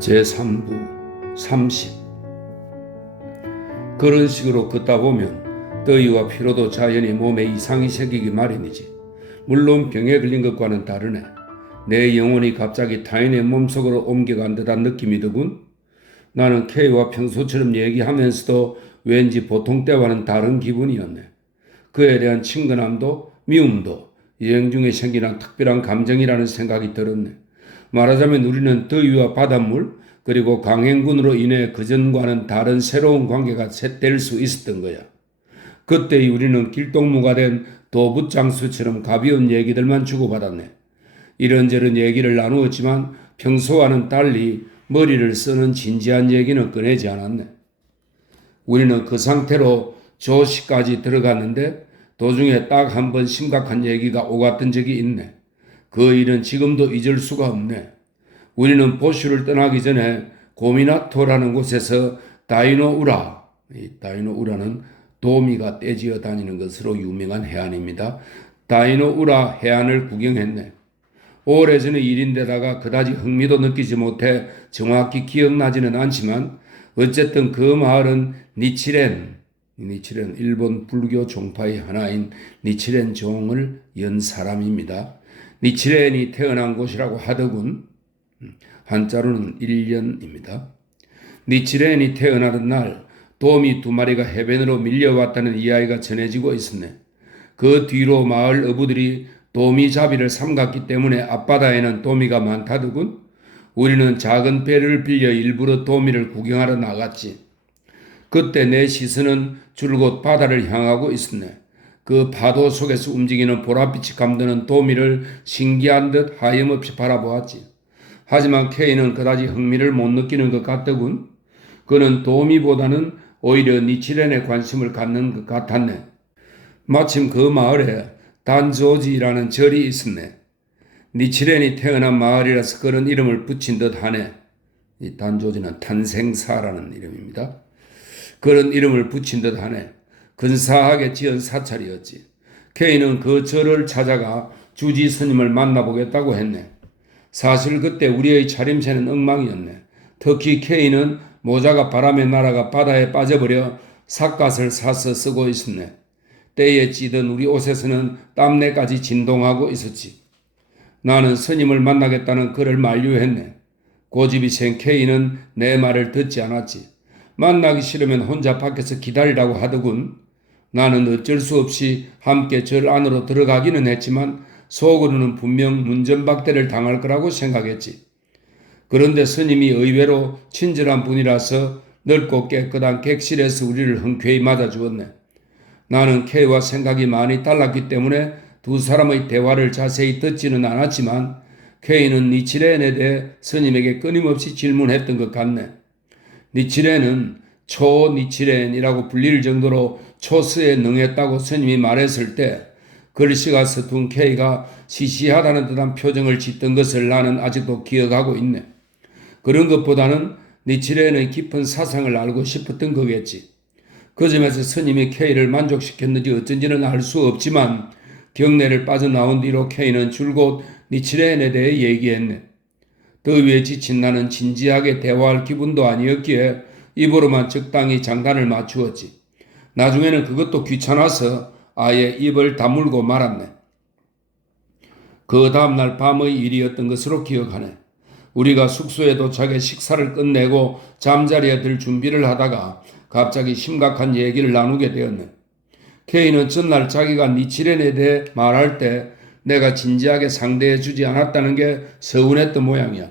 제3부 30. 그런 식으로 걷다 보면 더위와 피로도 자연히 몸에 이상이 생기기 마련이지. 물론 병에 걸린 것과는 다르네. 내 영혼이 갑자기 타인의 몸속으로 옮겨간 듯한 느낌이 더군. 나는 K와 평소처럼 얘기하면서도 왠지 보통 때와는 다른 기분이었네. 그에 대한 친근함도 미움도 여행 중에 생기는 특별한 감정이라는 생각이 들었네. 말하자면 우리는 더위와 바닷물 그리고 강행군으로 인해 그전과는 다른 새로운 관계가 될 수 있었던 거야. 그때 우리는 길동무가 된 도붓장수처럼 가벼운 얘기들만 주고받았네. 이런저런 얘기를 나누었지만 평소와는 달리 머리를 쓰는 진지한 얘기는 꺼내지 않았네. 우리는 그 상태로 조식까지 들어갔는데 도중에 딱 한 번 심각한 얘기가 오갔던 적이 있네. 그 일은 지금도 잊을 수가 없네. 우리는 보슈를 떠나기 전에 고미나토라는 곳에서 다이노우라, 다이노우라는 도미가 떼지어 다니는 것으로 유명한 해안입니다. 다이노우라 해안을 구경했네. 오래전의 일인데다가 그다지 흥미도 느끼지 못해 정확히 기억나지는 않지만 어쨌든 그 마을은 니치렌 일본 불교 종파의 하나인 니치렌 종을 연 사람입니다. 니치렌이 태어난 곳이라고 하더군. 한자로는 1년입니다. 니치렌이 태어나던 날 도미 2마리가 해변으로 밀려왔다는 이야기가 전해지고 있었네. 그 뒤로 마을 어부들이 도미잡이를 삼갔기 때문에 앞바다에는 도미가 많다더군. 우리는 작은 배를 빌려 일부러 도미를 구경하러 나갔지. 그때 내 시선은 줄곧 바다를 향하고 있었네. 그 파도 속에서 움직이는 보랏빛이 감도는 도미를 신기한 듯 하염없이 바라보았지. 하지만 K는 그다지 흥미를 못 느끼는 것 같더군. 그는 도미보다는 오히려 니치렌에 관심을 갖는 것 같았네. 마침 그 마을에 단조지라는 절이 있었네. 니치렌이 태어난 마을이라서 그런 이름을 붙인 듯 하네. 이 단조지는 탄생사라는 이름입니다. 그런 이름을 붙인 듯 하네. 근사하게 지은 사찰이었지. K는 그 절을 찾아가 주지 스님을 만나보겠다고 했네. 사실 그때 우리의 차림새는 엉망이었네. 특히 K는 모자가 바람에 날아가 바다에 빠져버려 삿갓을 사서 쓰고 있었네. 때에 찌든 우리 옷에서는 땀내까지 진동하고 있었지. 나는 스님을 만나겠다는 그를 만류했네. 고집이 센 K는 내 말을 듣지 않았지. 만나기 싫으면 혼자 밖에서 기다리라고 하더군. 나는 어쩔 수 없이 함께 절 안으로 들어가기는 했지만 속으로는 분명 문전박대를 당할 거라고 생각했지. 그런데 스님이 의외로 친절한 분이라서 넓고 깨끗한 객실에서 우리를 흔쾌히 맞아주었네. 나는 K와 생각이 많이 달랐기 때문에 두 사람의 대화를 자세히 듣지는 않았지만 K는 니치렌에 대해 스님에게 끊임없이 질문했던 것 같네. 니치렌은 초니치렌이라고 불릴 정도로 초스에 능했다고 스님이 말했을 때 글씨가 서툰 K가 시시하다는 듯한 표정을 짓던 것을 나는 아직도 기억하고 있네. 그런 것보다는 니치렌의 깊은 사상을 알고 싶었던 거겠지. 그 점에서 스님이 K를 만족시켰는지 어쩐지는 알 수 없지만 경내를 빠져나온 뒤로 K는 줄곧 니치렌에 대해 얘기했네. 더위에 지친 나는 진지하게 대화할 기분도 아니었기에 입으로만 적당히 장단을 맞추었지. 나중에는 그것도 귀찮아서 아예 입을 다물고 말았네. 그 다음날 밤의 일이었던 것으로 기억하네. 우리가 숙소에 도착해 식사를 끝내고 잠자리에 들 준비를 하다가 갑자기 심각한 얘기를 나누게 되었네. K는 전날 자기가 니치렌에 대해 말할 때 내가 진지하게 상대해 주지 않았다는 게 서운했던 모양이야.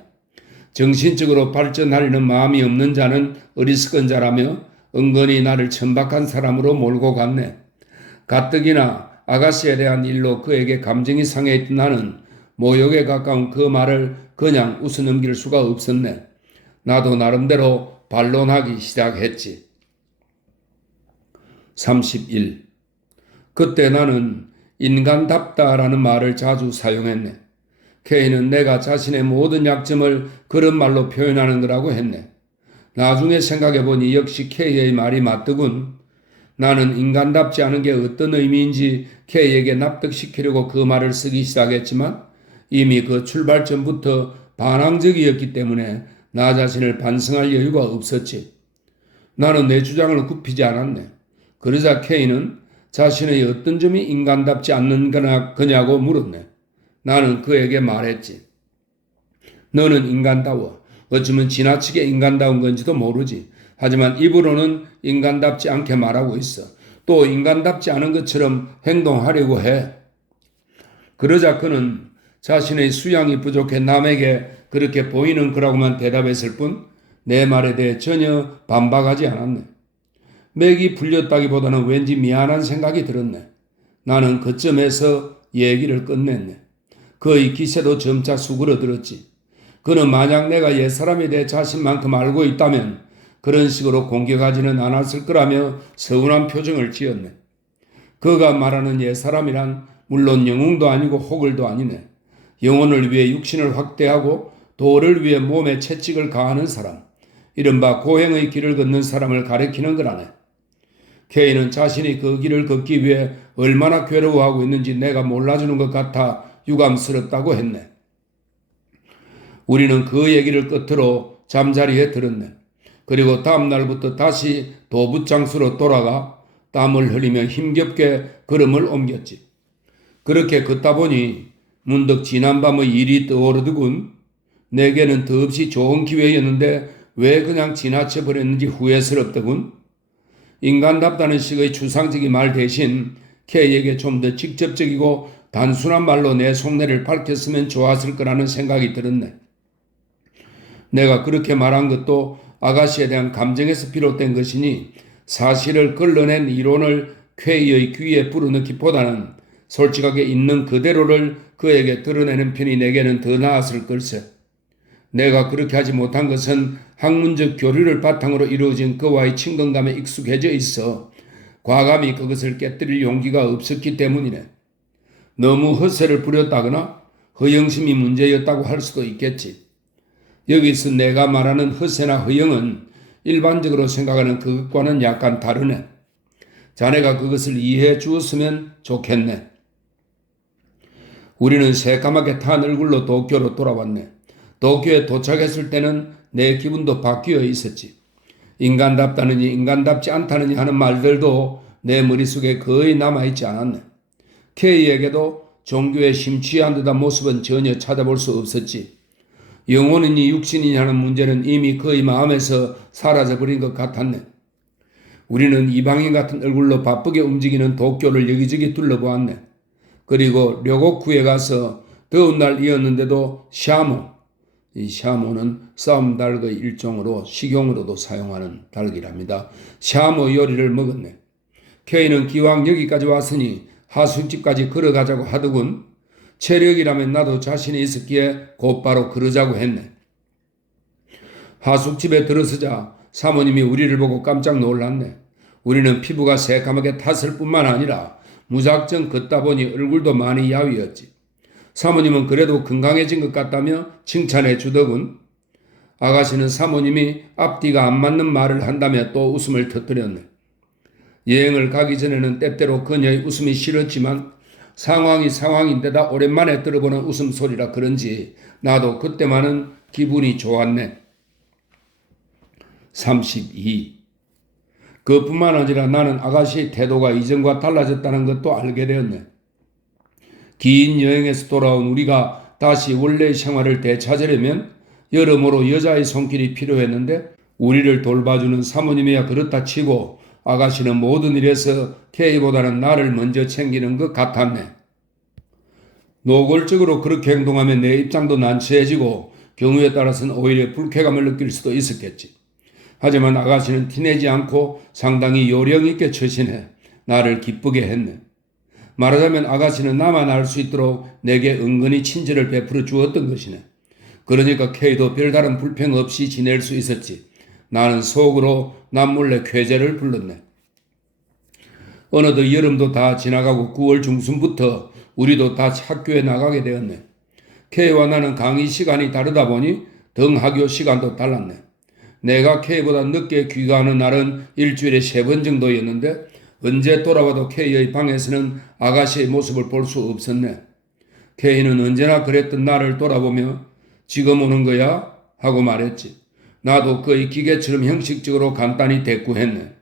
정신적으로 발전하려는 마음이 없는 자는 어리석은 자라며 은근히 나를 천박한 사람으로 몰고 갔네. 가뜩이나 아가씨에 대한 일로 그에게 감정이 상해있던 나는 모욕에 가까운 그 말을 그냥 웃어넘길 수가 없었네. 나도 나름대로 반론하기 시작했지. 31. 그때 나는 인간답다라는 말을 자주 사용했네. K는 내가 자신의 모든 약점을 그런 말로 표현하는 거라고 했네. 나중에 생각해보니 역시 K의 말이 맞더군. 나는 인간답지 않은 게 어떤 의미인지 K에게 납득시키려고 그 말을 쓰기 시작했지만 이미 그 출발 전부터 반항적이었기 때문에 나 자신을 반성할 여유가 없었지. 나는 내 주장을 굽히지 않았네. 그러자 K는 자신의 어떤 점이 인간답지 않는 거냐고 물었네. 나는 그에게 말했지. 너는 인간다워. 어쩌면 지나치게 인간다운 건지도 모르지. 하지만 입으로는 인간답지 않게 말하고 있어. 또 인간답지 않은 것처럼 행동하려고 해. 그러자 그는 자신의 수양이 부족해 남에게 그렇게 보이는 거라고만 대답했을 뿐 내 말에 대해 전혀 반박하지 않았네. 맥이 풀렸다기보다는 왠지 미안한 생각이 들었네. 나는 그쯤에서 얘기를 끝냈네. 그의 기세도 점차 수그러들었지. 그는 만약 내가 옛사람에 대해 자신만큼 알고 있다면 그런 식으로 공격하지는 않았을 거라며 서운한 표정을 지었네. 그가 말하는 옛사람이란 물론 영웅도 아니고 호글도 아니네. 영혼을 위해 육신을 확대하고 도를 위해 몸에 채찍을 가하는 사람, 이른바 고행의 길을 걷는 사람을 가리키는 거라네. K는 자신이 그 길을 걷기 위해 얼마나 괴로워하고 있는지 내가 몰라주는 것 같아 유감스럽다고 했네. 우리는 그 얘기를 끝으로 잠자리에 들었네. 그리고 다음 날부터 다시 도붓장수로 돌아가 땀을 흘리며 힘겹게 걸음을 옮겼지. 그렇게 걷다 보니 문득 지난밤의 일이 떠오르더군. 내게는 더없이 좋은 기회였는데 왜 그냥 지나쳐 버렸는지 후회스럽더군. 인간답다는 식의 추상적인 말 대신 K에게 좀 더 직접적이고 단순한 말로 내 속내를 밝혔으면 좋았을 거라는 생각이 들었네. 내가 그렇게 말한 것도 아가씨에 대한 감정에서 비롯된 것이니 사실을 걸러낸 이론을 K의 귀에 불어넣기보다는 솔직하게 있는 그대로를 그에게 드러내는 편이 내게는 더 나았을 걸세. 내가 그렇게 하지 못한 것은 학문적 교류를 바탕으로 이루어진 그와의 친근감에 익숙해져 있어 과감히 그것을 깨뜨릴 용기가 없었기 때문이네. 너무 허세를 부렸다거나 허영심이 문제였다고 할 수도 있겠지. 여기서 내가 말하는 허세나 허영은 일반적으로 생각하는 그것과는 약간 다르네. 자네가 그것을 이해해 주었으면 좋겠네. 우리는 새까맣게 탄 얼굴로 도쿄로 돌아왔네. 도쿄에 도착했을 때는 내 기분도 바뀌어 있었지. 인간답다느니 인간답지 않다느니 하는 말들도 내 머릿속에 거의 남아있지 않았네. K에게도 종교에 심취한 듯한 모습은 전혀 찾아볼 수 없었지. 영혼이니 육신이니 하는 문제는 이미 그의 마음에서 사라져버린 것 같았네. 우리는 이방인 같은 얼굴로 바쁘게 움직이는 도쿄를 여기저기 둘러보았네. 그리고 료고쿠에 가서 더운 날이었는데도 샤모, 이 샤모는 싸움 닭의 일종으로 식용으로도 사용하는 닭이랍니다. 샤모 요리를 먹었네. K는 기왕 여기까지 왔으니 하숙집까지 걸어가자고 하더군. 체력이라면 나도 자신이 있었기에 곧바로 그러자고 했네. 하숙집에 들어서자 사모님이 우리를 보고 깜짝 놀랐네. 우리는 피부가 새까맣게 탔을 뿐만 아니라 무작정 걷다 보니 얼굴도 많이 야위었지. 사모님은 그래도 건강해진 것 같다며 칭찬해 주더군. 아가씨는 사모님이 앞뒤가 안 맞는 말을 한다며 또 웃음을 터뜨렸네. 여행을 가기 전에는 때때로 그녀의 웃음이 싫었지만 상황이 상황인데다 오랜만에 들어보는 웃음소리라 그런지 나도 그때만은 기분이 좋았네. 32. 그뿐만 아니라 나는 아가씨의 태도가 이전과 달라졌다는 것도 알게 되었네. 긴 여행에서 돌아온 우리가 다시 원래의 생활을 되찾으려면 여러모로 여자의 손길이 필요했는데 우리를 돌봐주는 사모님이야 그렇다 치고 아가씨는 모든 일에서 K보다는 나를 먼저 챙기는 것 같았네. 노골적으로 그렇게 행동하면 내 입장도 난처해지고 경우에 따라서는 오히려 불쾌감을 느낄 수도 있었겠지. 하지만 아가씨는 티내지 않고 상당히 요령 있게 처신해 나를 기쁘게 했네. 말하자면 아가씨는 나만 알 수 있도록 내게 은근히 친절을 베풀어 주었던 것이네. 그러니까 K도 별다른 불평 없이 지낼 수 있었지. 나는 속으로 남몰래 쾌재를 불렀네. 어느덧 여름도 다 지나가고 9월 중순부터 우리도 다 학교에 나가게 되었네. K와 나는 강의 시간이 다르다 보니 등하교 시간도 달랐네. 내가 K보다 늦게 귀가하는 날은 일주일에 3번 정도였는데 언제 돌아와도 K의 방에서는 아가씨의 모습을 볼 수 없었네. K는 언제나 그랬던 나를 돌아보며 지금 오는 거야? 하고 말했지. 나도 거의 기계처럼 형식적으로 간단히 대꾸했네.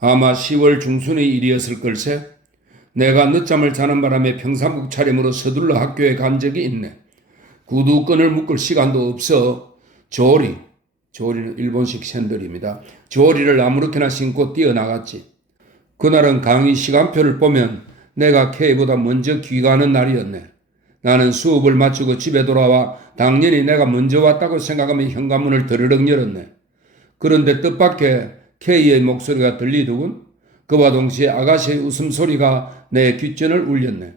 아마 10월 중순의 일이었을 걸세. 내가 늦잠을 자는 바람에 평상국 차림으로 서둘러 학교에 간 적이 있네. 구두끈을 묶을 시간도 없어 조리는 일본식 샌들입니다. 조리를 아무렇게나 신고 뛰어나갔지. 그날은 강의 시간표를 보면 내가 K보다 먼저 귀가하는 날이었네. 나는 수업을 마치고 집에 돌아와 당연히 내가 먼저 왔다고 생각하며 현관문을 드르륵 열었네. 그런데 뜻밖의 K의 목소리가 들리더군. 그와 동시에 아가씨의 웃음소리가 내 귓전을 울렸네.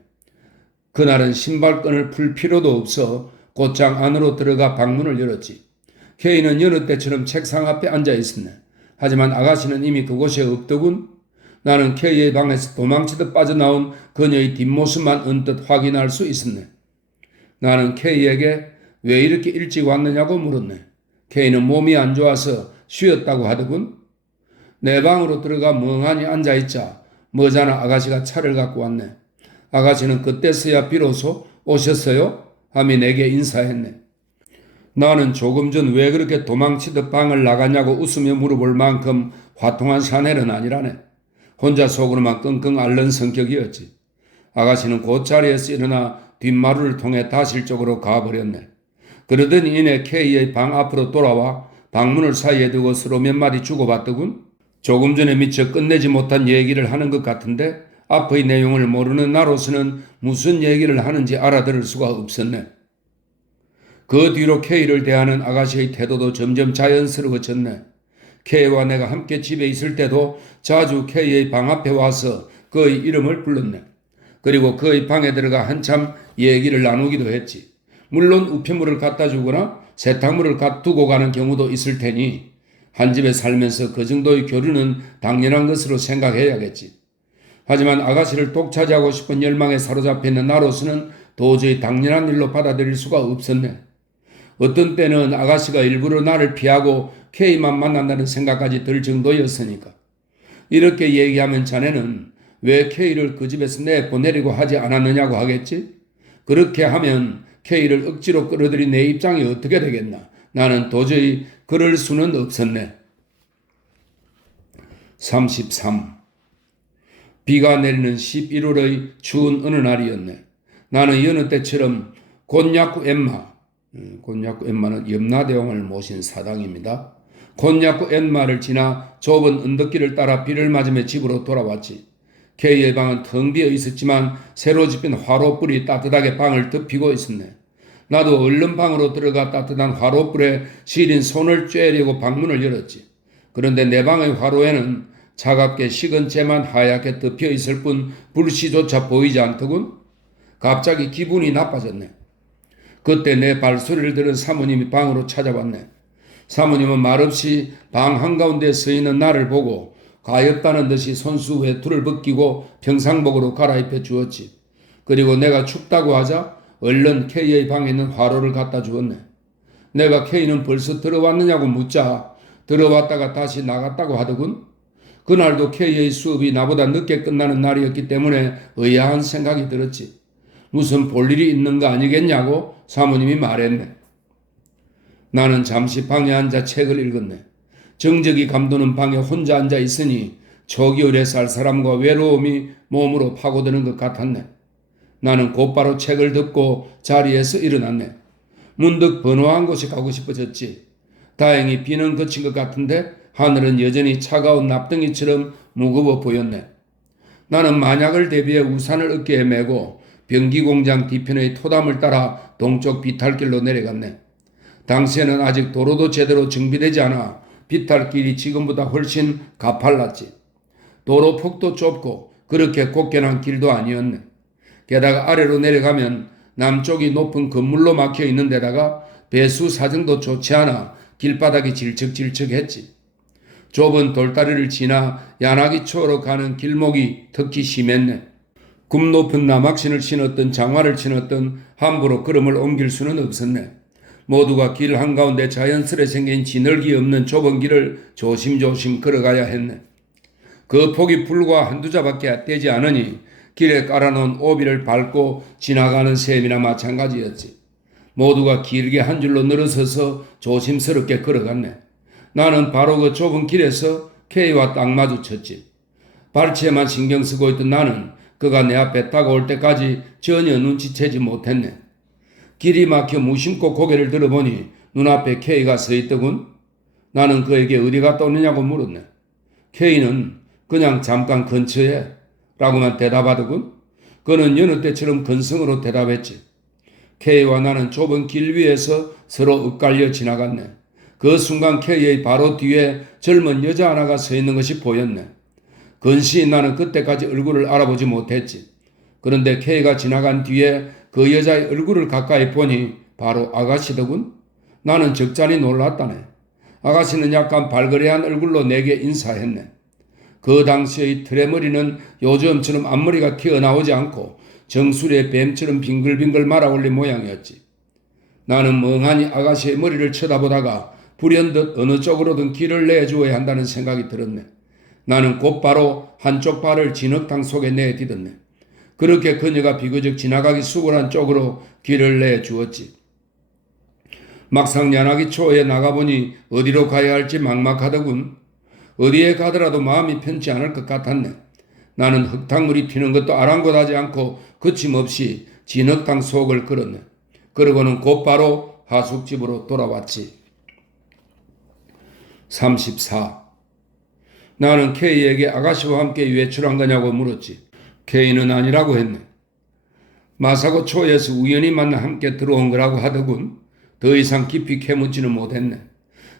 그날은 신발끈을 풀 필요도 없어 곧장 안으로 들어가 방문을 열었지. K는 여느 때처럼 책상 앞에 앉아 있었네. 하지만 아가씨는 이미 그곳에 없더군. 나는 K의 방에서 도망치듯 빠져나온 그녀의 뒷모습만 언뜻 확인할 수 있었네. 나는 K에게 왜 이렇게 일찍 왔느냐고 물었네. K는 몸이 안 좋아서 쉬었다고 하더군. 내 방으로 들어가 멍하니 앉아있자 머자나 아가씨가 차를 갖고 왔네. 아가씨는 그때서야 비로소 오셨어요? 하며 내게 인사했네. 나는 조금 전 왜 그렇게 도망치듯 방을 나갔냐고 웃으며 물어볼 만큼 화통한 사내는 아니라네. 혼자 속으로만 끙끙 앓는 성격이었지. 아가씨는 곧자리에서 일어나 뒷마루를 통해 다실 쪽으로 가버렸네. 그러더니 이내 K의 방 앞으로 돌아와 방문을 사이에 두고 서로 몇 마디 주고받더군. 조금 전에 미처 끝내지 못한 얘기를 하는 것 같은데 앞의 내용을 모르는 나로서는 무슨 얘기를 하는지 알아들을 수가 없었네. 그 뒤로 K를 대하는 아가씨의 태도도 점점 자연스러워졌네. K와 내가 함께 집에 있을 때도 자주 K의 방 앞에 와서 그의 이름을 불렀네. 그리고 그의 방에 들어가 한참 얘기를 나누기도 했지. 물론 우편물을 갖다 주거나 세탁물을 두고 가는 경우도 있을 테니 한 집에 살면서 그 정도의 교류는 당연한 것으로 생각해야겠지. 하지만 아가씨를 독차지하고 싶은 열망에 사로잡혀 있는 나로서는 도저히 당연한 일로 받아들일 수가 없었네. 어떤 때는 아가씨가 일부러 나를 피하고 K만 만난다는 생각까지 들 정도였으니까. 이렇게 얘기하면 자네는 왜 K를 그 집에서 내보내려고 하지 않았느냐고 하겠지? 그렇게 하면 K를 억지로 끌어들인 내 입장이 어떻게 되겠나? 나는 도저히 그럴 수는 없었네. 33. 비가 내리는 11월의 추운 어느 날이었네. 나는 여느 때처럼 곤야쿠 엠마는 염라대왕을 모신 사당입니다. 곤야쿠 엠마를 지나 좁은 언덕길을 따라 비를 맞으며 집으로 돌아왔지. K의 방은 텅 비어 있었지만 새로 집힌 화로불이 따뜻하게 방을 덮이고 있었네. 나도 얼른 방으로 들어가 따뜻한 화로불에 시린 손을 쬐려고 방문을 열었지. 그런데 내 방의 화로에는 차갑게 식은 채만 하얗게 덮여 있을 뿐 불씨조차 보이지 않더군. 갑자기 기분이 나빠졌네. 그때 내 발소리를 들은 사모님이 방으로 찾아왔네. 사모님은 말없이 방 한가운데 서 있는 나를 보고 가엾다는 듯이 손수 외투를 벗기고 평상복으로 갈아입혀 주었지. 그리고 내가 춥다고 하자 얼른 K의 방에 있는 화로를 갖다 주었네. 내가 K는 벌써 들어왔느냐고 묻자 들어왔다가 다시 나갔다고 하더군. 그날도 K의 수업이 나보다 늦게 끝나는 날이었기 때문에 의아한 생각이 들었지. 무슨 볼일이 있는 거 아니겠냐고 사모님이 말했네. 나는 잠시 방에 앉아 책을 읽었네. 정적이 감도는 방에 혼자 앉아 있으니 초겨울의 쌀쌀함과 외로움이 몸으로 파고드는 것 같았네. 나는 곧바로 책을 덮고 자리에서 일어났네. 문득 번화한 곳에 가고 싶어졌지. 다행히 비는 그친 것 같은데 하늘은 여전히 차가운 납덩이처럼 무거워 보였네. 나는 만약을 대비해 우산을 어깨에 메고 변기공장 뒤편의 토담을 따라 동쪽 비탈길로 내려갔네. 당시에는 아직 도로도 제대로 정비되지 않아 비탈길이 지금보다 훨씬 가팔랐지. 도로 폭도 좁고 그렇게 곱게난 길도 아니었네. 게다가 아래로 내려가면 남쪽이 높은 건물로 막혀 있는 데다가 배수 사정도 좋지 않아 길바닥이 질척질척했지. 좁은 돌다리를 지나 야나기초로 가는 길목이 특히 심했네. 굽 높은 나막신을 신었던 장화를 신었던 함부로 걸음을 옮길 수는 없었네. 모두가 길 한가운데 자연스레 생긴 지널기 없는 좁은 길을 조심조심 걸어가야 했네. 그 폭이 불과 한두 자밖에 되지 않으니 길에 깔아놓은 오비를 밟고 지나가는 셈이나 마찬가지였지. 모두가 길게 한 줄로 늘어서서 조심스럽게 걸어갔네. 나는 바로 그 좁은 길에서 K와 딱 마주쳤지. 발치에만 신경 쓰고 있던 나는 그가 내 앞에 다가올 때까지 전혀 눈치채지 못했네. 길이 막혀 무심코 고개를 들어보니 눈앞에 K가 서 있더군. 나는 그에게 어디 갔다 오느냐고 물었네. K는 그냥 잠깐 근처에 라고만 대답하더군. 그는 여느 때처럼 근성으로 대답했지. K와 나는 좁은 길 위에서 서로 엇갈려 지나갔네. 그 순간 K의 바로 뒤에 젊은 여자 하나가 서 있는 것이 보였네. 근시인 나는 그때까지 얼굴을 알아보지 못했지. 그런데 K가 지나간 뒤에 그 여자의 얼굴을 가까이 보니 바로 아가씨더군. 나는 적잖이 놀랐다네. 아가씨는 약간 발그레한 얼굴로 내게 인사했네. 그 당시의 틀의 머리는 요즘처럼 앞머리가 튀어나오지 않고 정수리에 뱀처럼 빙글빙글 말아올린 모양이었지. 나는 멍하니 아가씨의 머리를 쳐다보다가 불현듯 어느 쪽으로든 길을 내주어야 한다는 생각이 들었네. 나는 곧바로 한쪽 발을 진흙탕 속에 내딛었네. 그렇게 그녀가 비교적 지나가기 수월한 쪽으로 길을 내주었지. 막상 연하기 초에 나가보니 어디로 가야 할지 막막하더군. 어디에 가더라도 마음이 편치 않을 것 같았네. 나는 흙탕물이 튀는 것도 아랑곳하지 않고 거침없이 진흙탕 속을 걸었네. 그러고는 곧바로 하숙집으로 돌아왔지. 34. 나는 K에게 아가씨와 함께 외출한 거냐고 물었지. K는 아니라고 했네. 마사고 초에서 우연히 만나 함께 들어온 거라고 하더군. 더 이상 깊이 캐묻지는 못했네.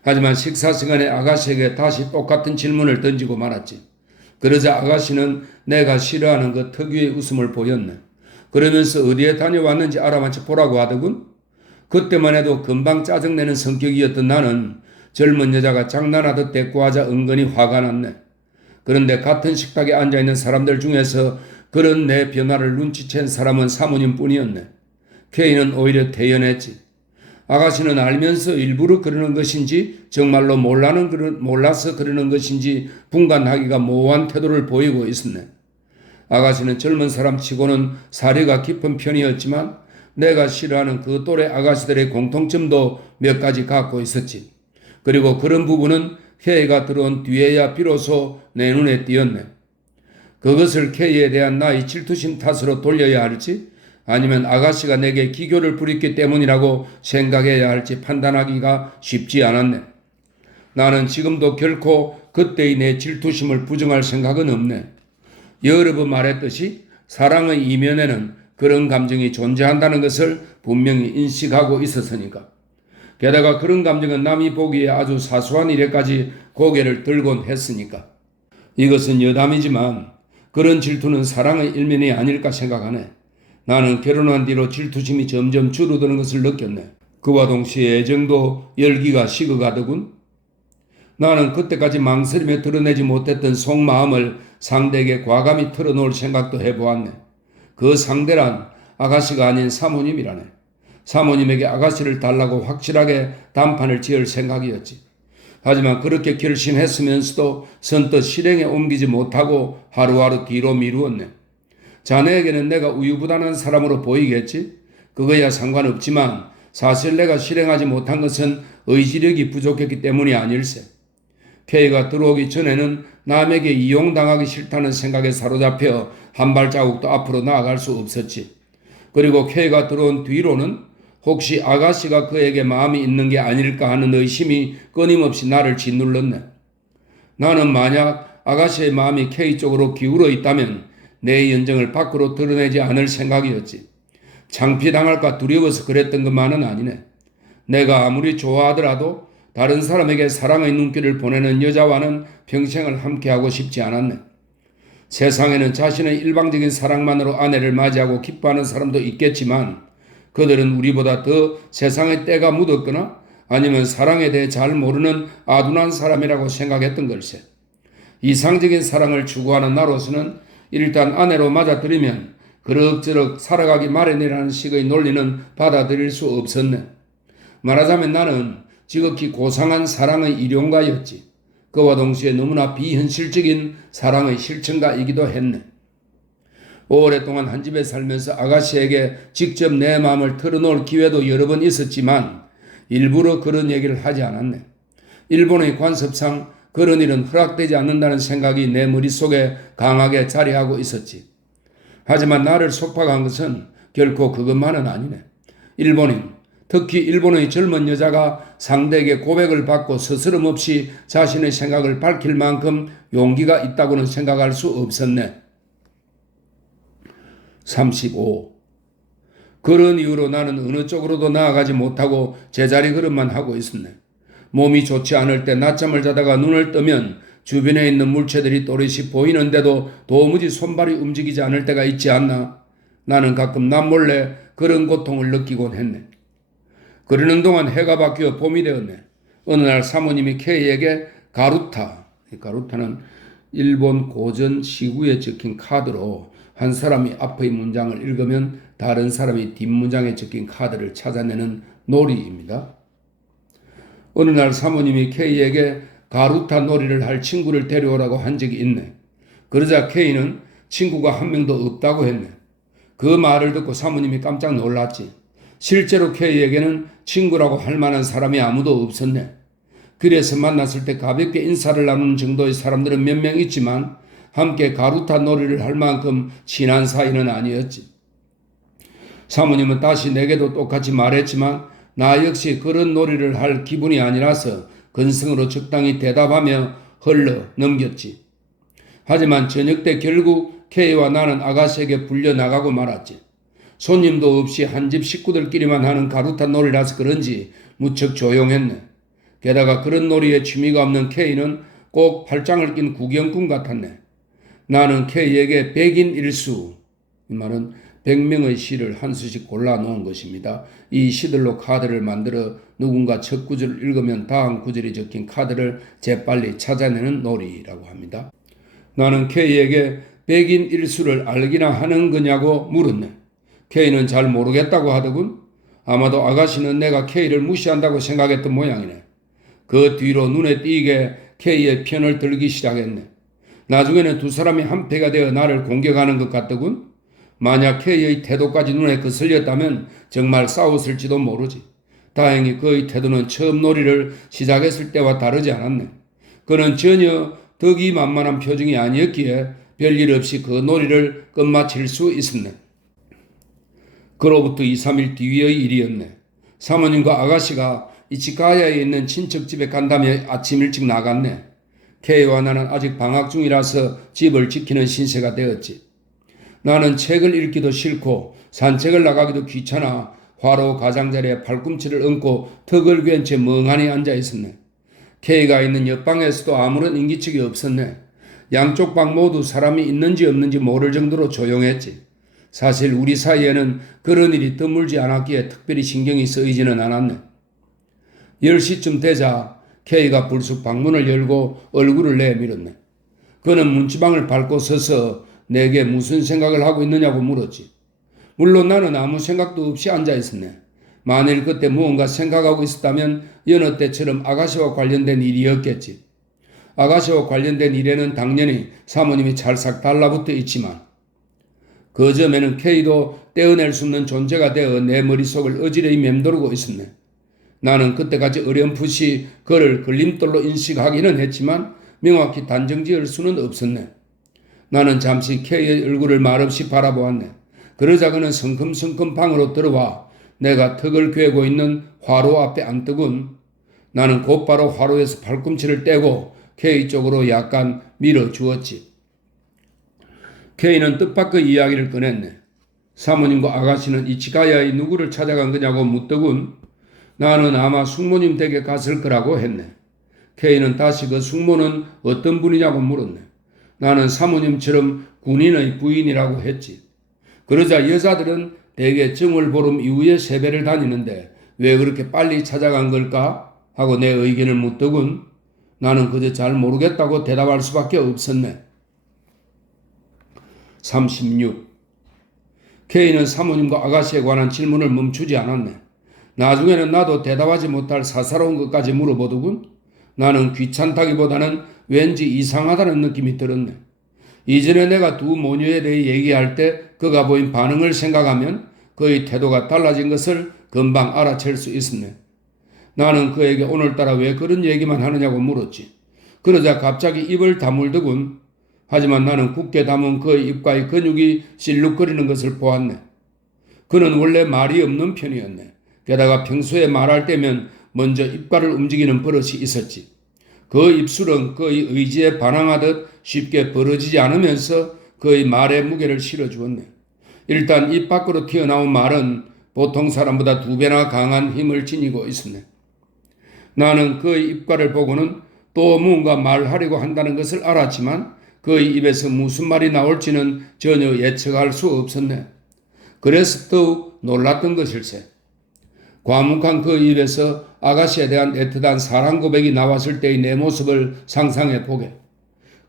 하지만 식사 시간에 아가씨에게 다시 똑같은 질문을 던지고 말았지. 그러자 아가씨는 내가 싫어하는 그 특유의 웃음을 보였네. 그러면서 어디에 다녀왔는지 알아맞혀 보라고 하더군. 그때만 해도 금방 짜증내는 성격이었던 나는 젊은 여자가 장난하듯 대꾸하자 은근히 화가 났네. 그런데 같은 식탁에 앉아있는 사람들 중에서 그런 내 변화를 눈치챈 사람은 사모님 뿐이었네. K는 오히려 대연했지. 아가씨는 알면서 일부러 그러는 것인지 정말로 몰라서 그러는 것인지 분간하기가 모호한 태도를 보이고 있었네. 아가씨는 젊은 사람 치고는 사려가 깊은 편이었지만 내가 싫어하는 그 또래 아가씨들의 공통점도 몇 가지 갖고 있었지. 그리고 그런 부분은 K가 들어온 뒤에야 비로소 내 눈에 띄었네. 그것을 K에 대한 나의 질투심 탓으로 돌려야 할지 아니면 아가씨가 내게 기교를 부렸기 때문이라고 생각해야 할지 판단하기가 쉽지 않았네. 나는 지금도 결코 그때의 내 질투심을 부정할 생각은 없네. 여러 번 말했듯이 사랑의 이면에는 그런 감정이 존재한다는 것을 분명히 인식하고 있었으니까. 게다가 그런 감정은 남이 보기에 아주 사소한 일에까지 고개를 들곤 했으니까. 이것은 여담이지만 그런 질투는 사랑의 일면이 아닐까 생각하네. 나는 결혼한 뒤로 질투심이 점점 줄어드는 것을 느꼈네. 그와 동시에 애정도 열기가 식어가더군. 나는 그때까지 망설이며 드러내지 못했던 속마음을 상대에게 과감히 털어놓을 생각도 해보았네. 그 상대란 아가씨가 아닌 사모님이라네. 사모님에게 아가씨를 달라고 확실하게 단판을 지을 생각이었지. 하지만 그렇게 결심했으면서도 선뜻 실행에 옮기지 못하고 하루하루 뒤로 미루었네. 자네에게는 내가 우유부단한 사람으로 보이겠지? 그거야 상관없지만 사실 내가 실행하지 못한 것은 의지력이 부족했기 때문이 아닐세. K가 들어오기 전에는 남에게 이용당하기 싫다는 생각에 사로잡혀 한 발자국도 앞으로 나아갈 수 없었지. 그리고 K가 들어온 뒤로는 혹시 아가씨가 그에게 마음이 있는 게 아닐까 하는 의심이 끊임없이 나를 짓눌렀네. 나는 만약 아가씨의 마음이 K 쪽으로 기울어 있다면 내 연정을 밖으로 드러내지 않을 생각이었지. 창피당할까 두려워서 그랬던 것만은 아니네. 내가 아무리 좋아하더라도 다른 사람에게 사랑의 눈길을 보내는 여자와는 평생을 함께하고 싶지 않았네. 세상에는 자신의 일방적인 사랑만으로 아내를 맞이하고 기뻐하는 사람도 있겠지만 그들은 우리보다 더 세상의 때가 묻었거나 아니면 사랑에 대해 잘 모르는 아둔한 사람이라고 생각했던 걸세. 이상적인 사랑을 추구하는 나로서는 일단 아내로 맞아들이면 그럭저럭 살아가기 마련이라는 식의 논리는 받아들일 수 없었네. 말하자면 나는 지극히 고상한 사랑의 일용가였지. 그와 동시에 너무나 비현실적인 사랑의 실천가이기도 했네. 오랫동안 한 집에 살면서 아가씨에게 직접 내 마음을 털어놓을 기회도 여러 번 있었지만 일부러 그런 얘기를 하지 않았네. 일본의 관습상 그런 일은 허락되지 않는다는 생각이 내 머릿속에 강하게 자리하고 있었지. 하지만 나를 속박한 것은 결코 그것만은 아니네. 일본인, 특히 일본의 젊은 여자가 상대에게 고백을 받고 스스럼 없이 자신의 생각을 밝힐 만큼 용기가 있다고는 생각할 수 없었네. 35. 그런 이유로 나는 어느 쪽으로도 나아가지 못하고 제자리 걸음만 하고 있었네. 몸이 좋지 않을 때 낮잠을 자다가 눈을 뜨면 주변에 있는 물체들이 또렷이 보이는데도 도무지 손발이 움직이지 않을 때가 있지 않나? 나는 가끔 남몰래 그런 고통을 느끼곤 했네. 그러는 동안 해가 바뀌어 봄이 되었네. 어느 날 사모님이 K에게 가루타는 일본 고전 시구에 적힌 카드로 한 사람이 앞의 문장을 읽으면 다른 사람이 뒷문장에 적힌 카드를 찾아내는 놀이입니다. 어느 날 사모님이 K에게 가루타 놀이를 할 친구를 데려오라고 한 적이 있네. 그러자 K는 친구가 한 명도 없다고 했네. 그 말을 듣고 사모님이 깜짝 놀랐지. 실제로 K에게는 친구라고 할 만한 사람이 아무도 없었네. 길에서 만났을 때 가볍게 인사를 나누는 정도의 사람들은 몇 명 있지만 함께 가루타 놀이를 할 만큼 친한 사이는 아니었지. 사모님은 다시 내게도 똑같이 말했지만 나 역시 그런 놀이를 할 기분이 아니라서 근성으로 적당히 대답하며 흘러 넘겼지. 하지만 저녁 때 결국 K와 나는 아가씨에게 불려나가고 말았지. 손님도 없이 한 집 식구들끼리만 하는 가루타 놀이라서 그런지 무척 조용했네. 게다가 그런 놀이에 취미가 없는 K는 꼭 팔짱을 낀 구경꾼 같았네. 나는 K에게 백인 일수, 이 말은 100명의 시를 한 수씩 골라놓은 것입니다. 이 시들로 카드를 만들어 누군가 첫 구절을 읽으면 다음 구절이 적힌 카드를 재빨리 찾아내는 놀이라고 합니다. 나는 K에게 백인 일수를 알기나 하는 거냐고 물었네. K는 잘 모르겠다고 하더군. 아마도 아가씨는 내가 K를 무시한다고 생각했던 모양이네. 그 뒤로 눈에 띄게 K의 편을 들기 시작했네. 나중에는 두 사람이 한패가 되어 나를 공격하는 것 같더군. 만약 K의 태도까지 눈에 거슬렸다면 정말 싸웠을지도 모르지. 다행히 그의 태도는 처음 놀이를 시작했을 때와 다르지 않았네. 그는 전혀 덕이 만만한 표정이 아니었기에 별일 없이 그 놀이를 끝마칠 수 있었네. 그로부터 2, 3일 뒤의 일이었네. 사모님과 아가씨가 이치가야에 있는 친척집에 간다며 아침 일찍 나갔네. K와 나는 아직 방학 중이라서 집을 지키는 신세가 되었지. 나는 책을 읽기도 싫고 산책을 나가기도 귀찮아 화로 가장자리에 팔꿈치를 얹고 턱을 괜 채 멍하니 앉아 있었네. K가 있는 옆방에서도 아무런 인기척이 없었네. 양쪽 방 모두 사람이 있는지 없는지 모를 정도로 조용했지. 사실 우리 사이에는 그런 일이 드물지 않았기에 특별히 신경이 쓰이지는 않았네. 10시쯤 되자 K가 불쑥 방문을 열고 얼굴을 내밀었네. 그는 문지방을 밟고 서서 내게 무슨 생각을 하고 있느냐고 물었지. 물론 나는 아무 생각도 없이 앉아 있었네. 만일 그때 무언가 생각하고 있었다면 여느 때처럼 아가씨와 관련된 일이었겠지. 아가씨와 관련된 일에는 당연히 사모님이 찰싹 달라붙어 있지만 그 점에는 K도 떼어낼 수 없는 존재가 되어 내 머릿속을 어지러이 맴돌고 있었네. 나는 그때까지 어렴풋이 그를 걸림돌로 인식하기는 했지만 명확히 단정지을 수는 없었네. 나는 잠시 K의 얼굴을 말없이 바라보았네. 그러자 그는 성큼성큼 방으로 들어와 내가 턱을 괴고 있는 화로 앞에 앉더군. 나는 곧바로 화로에서 팔꿈치를 떼고 K 쪽으로 약간 밀어주었지. K는 뜻밖의 이야기를 꺼냈네. 사모님과 아가씨는 이치가야에 누구를 찾아간 거냐고 묻더군. 나는 아마 숙모님 댁에 갔을 거라고 했네. K는 다시 그 숙모는 어떤 분이냐고 물었네. 나는 사모님처럼 군인의 부인이라고 했지. 그러자 여자들은 대개 정월보름 이후에 세배를 다니는데 왜 그렇게 빨리 찾아간 걸까? 하고 내 의견을 묻더군. 나는 그저 잘 모르겠다고 대답할 수밖에 없었네. 36. K는 사모님과 아가씨에 관한 질문을 멈추지 않았네. 나중에는 나도 대답하지 못할 사사로운 것까지 물어보더군. 나는 귀찮다기보다는 왠지 이상하다는 느낌이 들었네. 이전에 내가 두 모녀에 대해 얘기할 때 그가 보인 반응을 생각하면 그의 태도가 달라진 것을 금방 알아챌 수 있었네. 나는 그에게 오늘따라 왜 그런 얘기만 하느냐고 물었지. 그러자 갑자기 입을 다물더군. 하지만 나는 굳게 담은 그의 입가의 근육이 실룩거리는 것을 보았네. 그는 원래 말이 없는 편이었네. 게다가 평소에 말할 때면 먼저 입가를 움직이는 버릇이 있었지. 그 입술은 그의 의지에 반항하듯 쉽게 벌어지지 않으면서 그의 말에 무게를 실어주었네. 일단 입 밖으로 튀어나온 말은 보통 사람보다 2배나 강한 힘을 지니고 있었네. 나는 그의 입가를 보고는 또 무언가 말하려고 한다는 것을 알았지만 그의 입에서 무슨 말이 나올지는 전혀 예측할 수 없었네. 그래서 더욱 놀랐던 것일세. 과묵한 그 입에서 아가씨에 대한 애틋한 사랑 고백이 나왔을 때의 내 모습을 상상해 보게.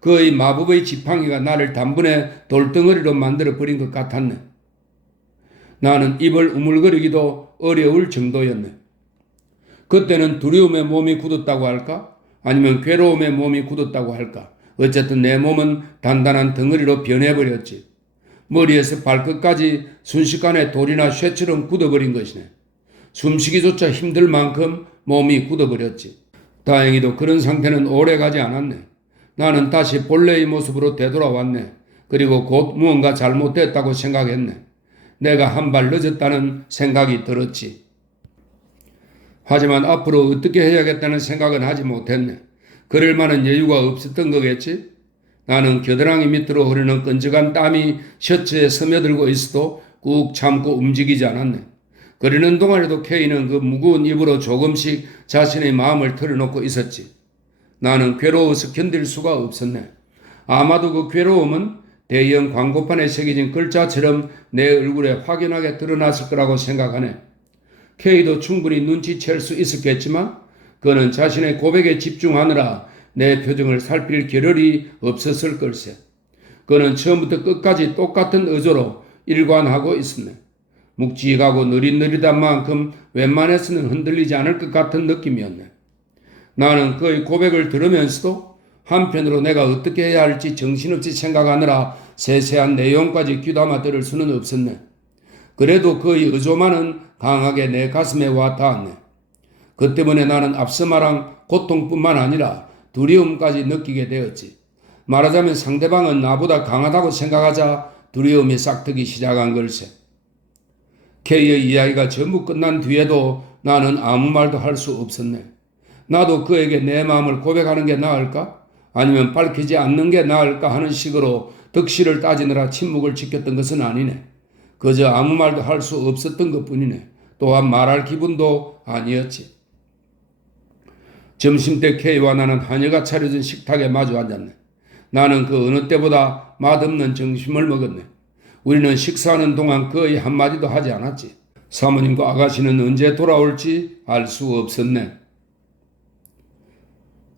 그의 마법의 지팡이가 나를 단번에 돌덩어리로 만들어 버린 것 같았네. 나는 입을 우물거리기도 어려울 정도였네. 그때는 두려움에 몸이 굳었다고 할까? 아니면 괴로움에 몸이 굳었다고 할까? 어쨌든 내 몸은 단단한 덩어리로 변해버렸지. 머리에서 발끝까지 순식간에 돌이나 쇠처럼 굳어버린 것이네. 숨쉬기조차 힘들 만큼 몸이 굳어버렸지. 다행히도 그런 상태는 오래 가지 않았네. 나는 다시 본래의 모습으로 되돌아왔네. 그리고 곧 무언가 잘못됐다고 생각했네. 내가 한 발 늦었다는 생각이 들었지. 하지만 앞으로 어떻게 해야겠다는 생각은 하지 못했네. 그럴 만한 여유가 없었던 거겠지? 나는 겨드랑이 밑으로 흐르는 끈적한 땀이 셔츠에 스며들고 있어도 꾹 참고 움직이지 않았네. 그러는 동안에도 K는 그 무거운 입으로 조금씩 자신의 마음을 털어놓고 있었지. 나는 괴로워서 견딜 수가 없었네. 아마도 그 괴로움은 대형 광고판에 새겨진 글자처럼 내 얼굴에 확연하게 드러났을 거라고 생각하네. K도 충분히 눈치챌 수 있었겠지만 그는 자신의 고백에 집중하느라 내 표정을 살필 겨를이 없었을 걸세. 그는 처음부터 끝까지 똑같은 의조로 일관하고 있었네. 묵직하고 느릿느릿한 만큼 웬만해서는 흔들리지 않을 것 같은 느낌이었네. 나는 그의 고백을 들으면서도 한편으로 내가 어떻게 해야 할지 정신없이 생각하느라 세세한 내용까지 귀담아 들을 수는 없었네. 그래도 그의 의조만은 강하게 내 가슴에 와 닿았네. 그 때문에 나는 앞서 말한 고통뿐만 아니라 두려움까지 느끼게 되었지. 말하자면 상대방은 나보다 강하다고 생각하자 두려움이 싹트기 시작한 걸세. K의 이야기가 전부 끝난 뒤에도 나는 아무 말도 할 수 없었네. 나도 그에게 내 마음을 고백하는 게 나을까? 아니면 밝히지 않는 게 나을까 하는 식으로 득실을 따지느라 침묵을 지켰던 것은 아니네. 그저 아무 말도 할 수 없었던 것뿐이네. 또한 말할 기분도 아니었지. 점심때 K와 나는 하녀가 차려준 식탁에 마주 앉았네. 나는 그 어느 때보다 맛없는 점심을 먹었네. 우리는 식사하는 동안 거의 한마디도 하지 않았지. 사모님과 아가씨는 언제 돌아올지 알 수 없었네.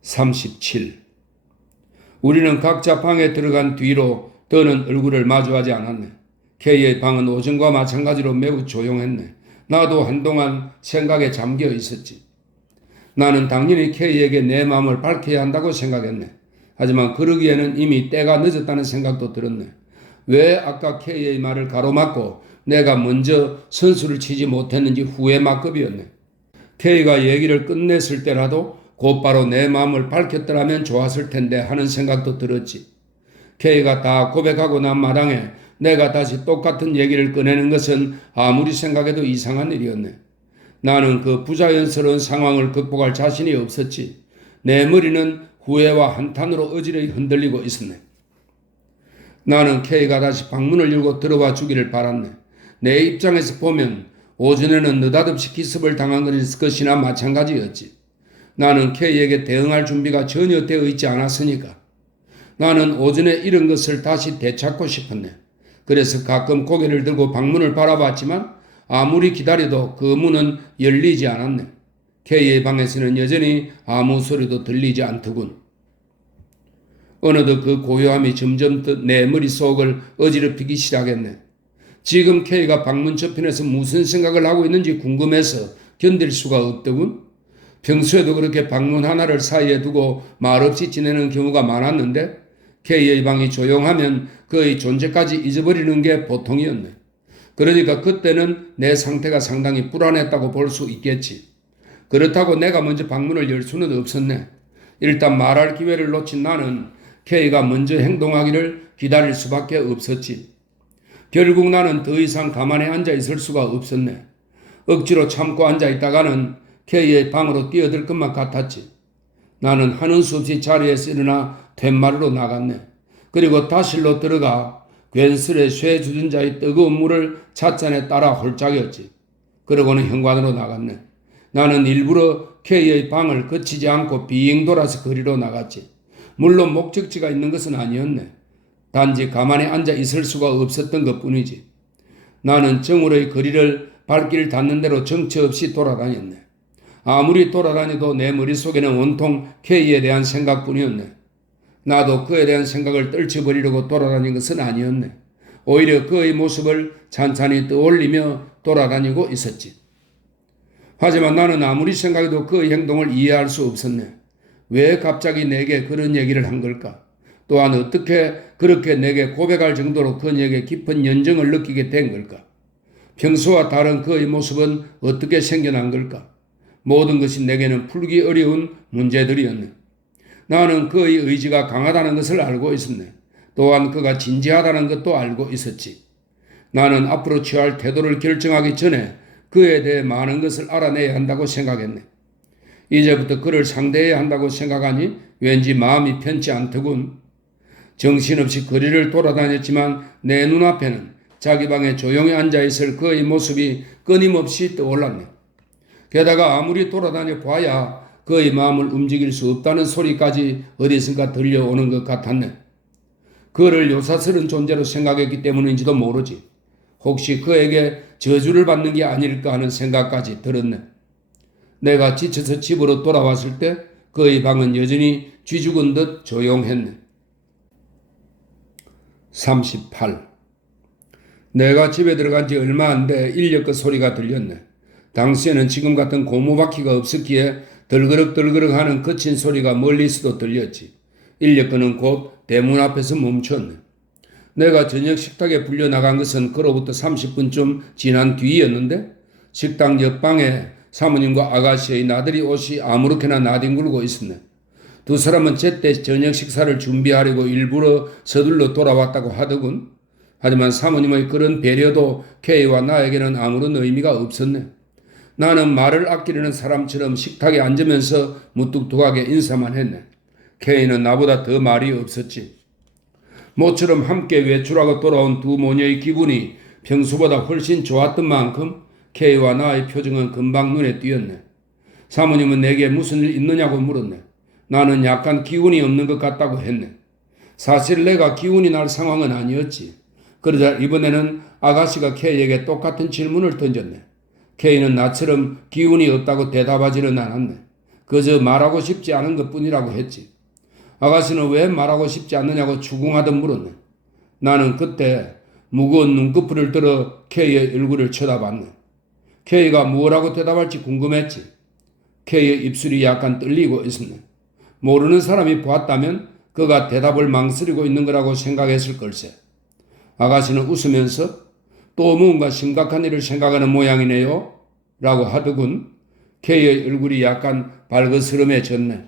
37. 우리는 각자 방에 들어간 뒤로 더는 얼굴을 마주하지 않았네. K의 방은 오전과 마찬가지로 매우 조용했네. 나도 한동안 생각에 잠겨 있었지. 나는 당연히 K에게 내 마음을 밝혀야 한다고 생각했네. 하지만 그러기에는 이미 때가 늦었다는 생각도 들었네. 왜 아까 K의 말을 가로막고 내가 먼저 선수를 치지 못했는지 후회막급이었네. K가 얘기를 끝냈을 때라도 곧바로 내 마음을 밝혔더라면 좋았을 텐데 하는 생각도 들었지. K가 다 고백하고 난 마당에 내가 다시 똑같은 얘기를 꺼내는 것은 아무리 생각해도 이상한 일이었네. 나는 그 부자연스러운 상황을 극복할 자신이 없었지. 내 머리는 후회와 한탄으로 어지러이 흔들리고 있었네. 나는 K가 다시 방문을 열고 들어와 주기를 바랐네. 내 입장에서 보면 오전에는 느닷없이 기습을 당한 것이나 마찬가지였지. 나는 K에게 대응할 준비가 전혀 되어 있지 않았으니까. 나는 오전에 이런 것을 다시 되찾고 싶었네. 그래서 가끔 고개를 들고 방문을 바라봤지만 아무리 기다려도 그 문은 열리지 않았네. K의 방에서는 여전히 아무 소리도 들리지 않더군. 어느덧 그 고요함이 점점 내 머릿속을 어지럽히기 시작했네. 지금 K가 방문 저편에서 무슨 생각을 하고 있는지 궁금해서 견딜 수가 없더군. 평소에도 그렇게 방문 하나를 사이에 두고 말없이 지내는 경우가 많았는데 K의 방이 조용하면 그의 존재까지 잊어버리는 게 보통이었네. 그러니까 그때는 내 상태가 상당히 불안했다고 볼 수 있겠지. 그렇다고 내가 먼저 방문을 열 수는 없었네. 일단 말할 기회를 놓친 나는 K가 먼저 행동하기를 기다릴 수밖에 없었지. 결국 나는 더 이상 가만히 앉아 있을 수가 없었네. 억지로 참고 앉아 있다가는 K의 방으로 뛰어들 것만 같았지. 나는 하는 수 없이 자리에서 일어나 툇마루로 나갔네. 그리고 다실로 들어가 괜스레 쇠 주전자의 뜨거운 물을 찻잔에 따라 홀짝였지. 그러고는 현관으로 나갔네. 나는 일부러 K의 방을 거치지 않고 빙 돌아서 거리로 나갔지. 물론 목적지가 있는 것은 아니었네. 단지 가만히 앉아 있을 수가 없었던 것뿐이지. 나는 정으로의 거리를 발길 닿는 대로 정처 없이 돌아다녔네. 아무리 돌아다녀도 내 머릿속에는 온통 K에 대한 생각뿐이었네. 나도 그에 대한 생각을 떨쳐버리려고 돌아다닌 것은 아니었네. 오히려 그의 모습을 찬찬히 떠올리며 돌아다니고 있었지. 하지만 나는 아무리 생각해도 그의 행동을 이해할 수 없었네. 왜 갑자기 내게 그런 얘기를 한 걸까? 또한 어떻게 그렇게 내게 고백할 정도로 그에게 깊은 연정을 느끼게 된 걸까? 평소와 다른 그의 모습은 어떻게 생겨난 걸까? 모든 것이 내게는 풀기 어려운 문제들이었네. 나는 그의 의지가 강하다는 것을 알고 있었네. 또한 그가 진지하다는 것도 알고 있었지. 나는 앞으로 취할 태도를 결정하기 전에 그에 대해 많은 것을 알아내야 한다고 생각했네. 이제부터 그를 상대해야 한다고 생각하니 왠지 마음이 편치 않더군. 정신없이 거리를 돌아다녔지만 내 눈앞에는 자기 방에 조용히 앉아있을 그의 모습이 끊임없이 떠올랐네. 게다가 아무리 돌아다녀 봐야 그의 마음을 움직일 수 없다는 소리까지 어디선가 들려오는 것 같았네. 그를 요사스런 존재로 생각했기 때문인지도 모르지. 혹시 그에게 저주를 받는 게 아닐까 하는 생각까지 들었네. 내가 지쳐서 집으로 돌아왔을 때 그의 방은 여전히 쥐죽은 듯 조용했네. 38. 내가 집에 들어간 지 얼마 안 돼 인력거 소리가 들렸네. 당시에는 지금 같은 고무바퀴가 없었기에 덜그럭덜그럭 하는 거친 소리가 멀리서도 들렸지. 인력거는 곧 대문 앞에서 멈췄네. 내가 저녁 식탁에 불려나간 것은 그로부터 30분쯤 지난 뒤였는데 식당 옆방에 사모님과 아가씨의 나들이 옷이 아무렇게나 나뒹굴고 있었네. 두 사람은 제때 저녁 식사를 준비하려고 일부러 서둘러 돌아왔다고 하더군. 하지만 사모님의 그런 배려도 K와 나에게는 아무런 의미가 없었네. 나는 말을 아끼려는 사람처럼 식탁에 앉으면서 무뚝뚝하게 인사만 했네. K는 나보다 더 말이 없었지. 모처럼 함께 외출하고 돌아온 두 모녀의 기분이 평소보다 훨씬 좋았던 만큼 K와 나의 표정은 금방 눈에 띄었네. 사모님은 내게 무슨 일 있느냐고 물었네. 나는 약간 기운이 없는 것 같다고 했네. 사실 내가 기운이 날 상황은 아니었지. 그러자 이번에는 아가씨가 K에게 똑같은 질문을 던졌네. K는 나처럼 기운이 없다고 대답하지는 않았네. 그저 말하고 싶지 않은 것뿐이라고 했지. 아가씨는 왜 말하고 싶지 않느냐고 추궁하듯 물었네. 나는 그때 무거운 눈꺼풀을 들어 K의 얼굴을 쳐다봤네. K가 무엇라고 대답할지 궁금했지. K의 입술이 약간 떨리고 있었네. 모르는 사람이 보았다면 그가 대답을 망설이고 있는 거라고 생각했을 걸세. 아가씨는 웃으면서 또 뭔가 심각한 일을 생각하는 모양이네요 라고 하더군. K의 얼굴이 약간 발그스름해졌네.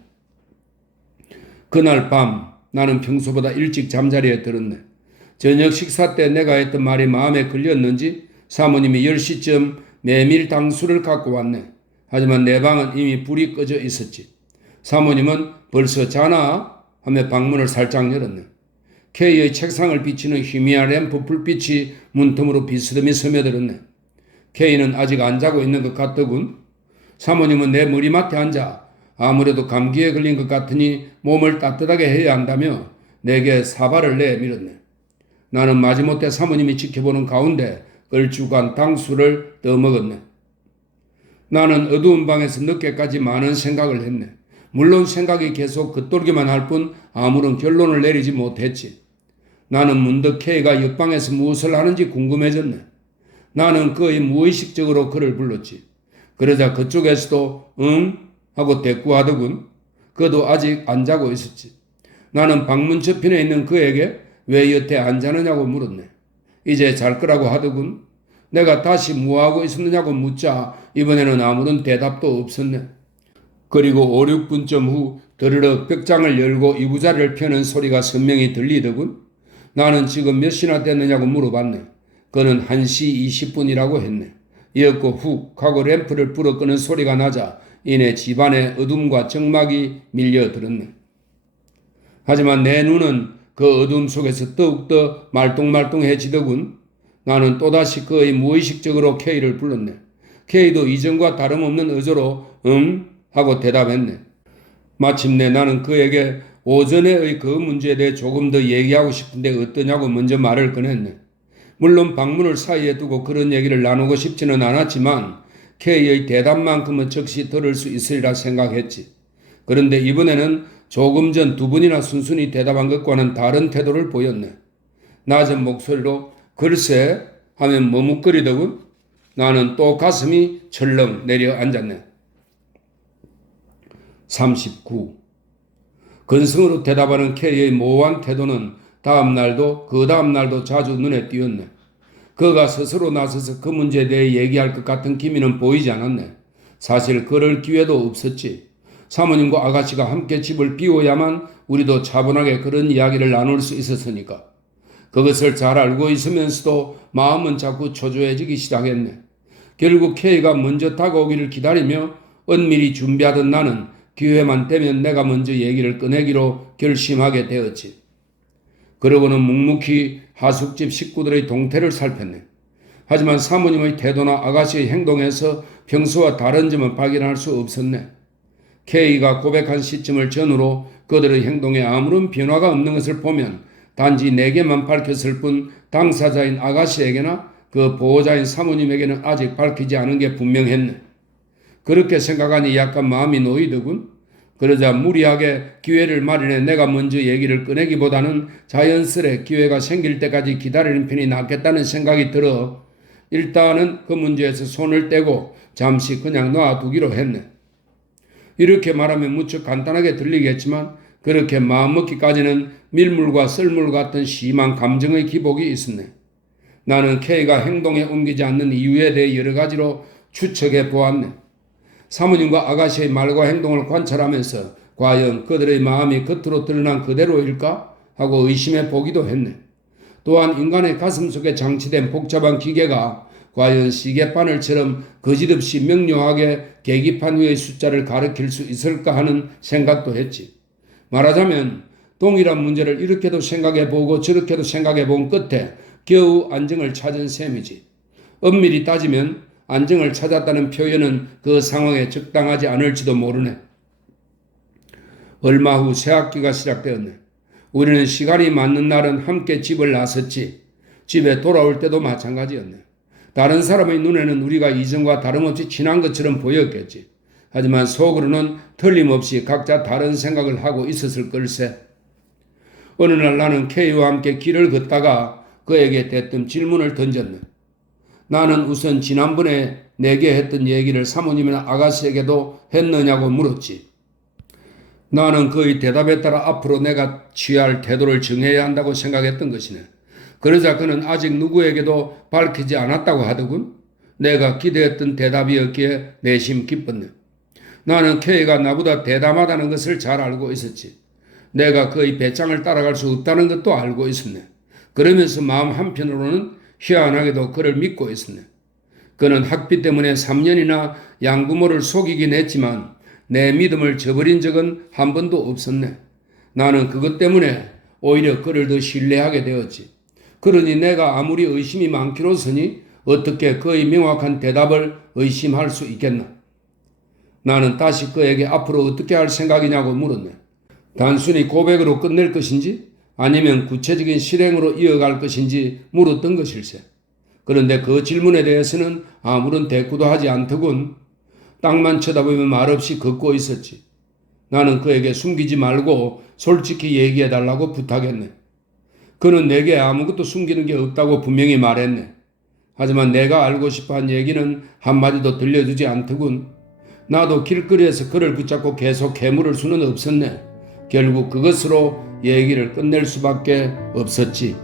그날 밤 나는 평소보다 일찍 잠자리에 들었네. 저녁 식사 때 내가 했던 말이 마음에 걸렸는지 사모님이 10시쯤 메밀 당수를 갖고 왔네. 하지만 내 방은 이미 불이 꺼져 있었지. 사모님은 벌써 자나? 하며 방문을 살짝 열었네. K의 책상을 비치는 희미한 램프 불빛이 문틈으로 비스듬히 스며들었네. K는 아직 안 자고 있는 것 같더군. 사모님은 내 머리맡에 앉아 아무래도 감기에 걸린 것 같으니 몸을 따뜻하게 해야 한다며 내게 사발을 내밀었네. 나는 마지못해 사모님이 지켜보는 가운데 걸쭉한 당수를 떠먹었네. 나는 어두운 방에서 늦게까지 많은 생각을 했네. 물론 생각이 계속 겉돌기만 할 뿐 아무런 결론을 내리지 못했지. 나는 문득 K가 옆방에서 무엇을 하는지 궁금해졌네. 나는 그의 무의식적으로 그를 불렀지. 그러자 그쪽에서도 응? 하고 대꾸하더군. 그도 아직 안 자고 있었지. 나는 방문 저편에 있는 그에게 왜 여태 안 자느냐고 물었네. 이제 잘 거라고 하더군. 내가 다시 뭐하고 있었느냐고 묻자 이번에는 아무런 대답도 없었네. 그리고 5, 6분쯤 후 드르륵 벽장을 열고 이부자리를 펴는 소리가 선명히 들리더군. 나는 지금 몇 시나 됐느냐고 물어봤네. 그는 1시 20분이라고 했네. 이었고 훅 하고 램프를 불어 끄는 소리가 나자 이내 집안에 어둠과 적막이 밀려들었네. 하지만 내 눈은 그 어둠 속에서 더욱더 말똥말똥해지더군. 나는 또다시 그의 무의식적으로 K를 불렀네. K도 이전과 다름없는 어조로 하고 대답했네. 마침내 나는 그에게 오전에의 그 문제에 대해 조금 더 얘기하고 싶은데 어떠냐고 먼저 말을 꺼냈네. 물론 방문을 사이에 두고 그런 얘기를 나누고 싶지는 않았지만 K의 대답만큼은 즉시 들을 수 있으리라 생각했지. 그런데 이번에는 조금 전 두 분이나 순순히 대답한 것과는 다른 태도를 보였네. 낮은 목소리로 글쎄 하면 머뭇거리더군. 나는 또 가슴이 철렁 내려앉았네. 39. 근성으로 대답하는 K의 모호한 태도는 다음 날도 그 다음 날도 자주 눈에 띄었네. 그가 스스로 나서서 그 문제에 대해 얘기할 것 같은 기미는 보이지 않았네. 사실 그럴 기회도 없었지. 사모님과 아가씨가 함께 집을 비워야만 우리도 차분하게 그런 이야기를 나눌 수 있었으니까. 그것을 잘 알고 있으면서도 마음은 자꾸 초조해지기 시작했네. 결국 K가 먼저 다가오기를 기다리며 은밀히 준비하던 나는 기회만 되면 내가 먼저 얘기를 꺼내기로 결심하게 되었지. 그러고는 묵묵히 하숙집 식구들의 동태를 살폈네. 하지만 사모님의 태도나 아가씨의 행동에서 평소와 다른 점은 발견할 수 없었네. K가 고백한 시점을 전후로 그들의 행동에 아무런 변화가 없는 것을 보면 단지 내게만 밝혔을 뿐 당사자인 아가씨에게나 그 보호자인 사모님에게는 아직 밝히지 않은 게 분명했네. 그렇게 생각하니 약간 마음이 놓이더군. 그러자 무리하게 기회를 마련해 내가 먼저 얘기를 꺼내기보다는 자연스레 기회가 생길 때까지 기다리는 편이 낫겠다는 생각이 들어 일단은 그 문제에서 손을 떼고 잠시 그냥 놔두기로 했네. 이렇게 말하면 무척 간단하게 들리겠지만 그렇게 마음먹기까지는 밀물과 썰물 같은 심한 감정의 기복이 있었네. 나는 K가 행동에 옮기지 않는 이유에 대해 여러 가지로 추측해 보았네. 사모님과 아가씨의 말과 행동을 관찰하면서 과연 그들의 마음이 겉으로 드러난 그대로일까 하고 의심해 보기도 했네. 또한 인간의 가슴 속에 장치된 복잡한 기계가 과연 시계바늘처럼 거짓없이 명료하게 계기판 위의 숫자를 가리킬 수 있을까 하는 생각도 했지. 말하자면 동일한 문제를 이렇게도 생각해보고 저렇게도 생각해본 끝에 겨우 안정을 찾은 셈이지. 엄밀히 따지면 안정을 찾았다는 표현은 그 상황에 적당하지 않을지도 모르네. 얼마 후 새학기가 시작되었네. 우리는 시간이 맞는 날은 함께 집을 나섰지. 집에 돌아올 때도 마찬가지였네. 다른 사람의 눈에는 우리가 이전과 다름없이 친한 것처럼 보였겠지. 하지만 속으로는 틀림없이 각자 다른 생각을 하고 있었을 걸세. 어느 날 나는 K와 함께 길을 걷다가 그에게 대뜸 질문을 던졌네. 나는 우선 지난번에 내게 했던 얘기를 사모님이나 아가씨에게도 했느냐고 물었지. 나는 그의 대답에 따라 앞으로 내가 취할 태도를 정해야 한다고 생각했던 것이네. 그러자 그는 아직 누구에게도 밝히지 않았다고 하더군. 내가 기대했던 대답이었기에 내심 기뻤네. 나는 K가 나보다 대담하다는 것을 잘 알고 있었지. 내가 그의 배짱을 따라갈 수 없다는 것도 알고 있었네. 그러면서 마음 한편으로는 희한하게도 그를 믿고 있었네. 그는 학비 때문에 3년이나 양부모를 속이긴 했지만 내 믿음을 저버린 적은 한 번도 없었네. 나는 그것 때문에 오히려 그를 더 신뢰하게 되었지. 그러니 내가 아무리 의심이 많기로서니 어떻게 그의 명확한 대답을 의심할 수 있겠나. 나는 다시 그에게 앞으로 어떻게 할 생각이냐고 물었네. 단순히 고백으로 끝낼 것인지 아니면 구체적인 실행으로 이어갈 것인지 물었던 것일세. 그런데 그 질문에 대해서는 아무런 대꾸도 하지 않더군. 땅만 쳐다보며 말없이 걷고 있었지. 나는 그에게 숨기지 말고 솔직히 얘기해달라고 부탁했네. 그는 내게 아무것도 숨기는 게 없다고 분명히 말했네. 하지만 내가 알고 싶어한 얘기는 한마디도 들려주지 않더군. 나도 길거리에서 그를 붙잡고 계속 캐물을 수는 없었네. 결국 그것으로 얘기를 끝낼 수밖에 없었지.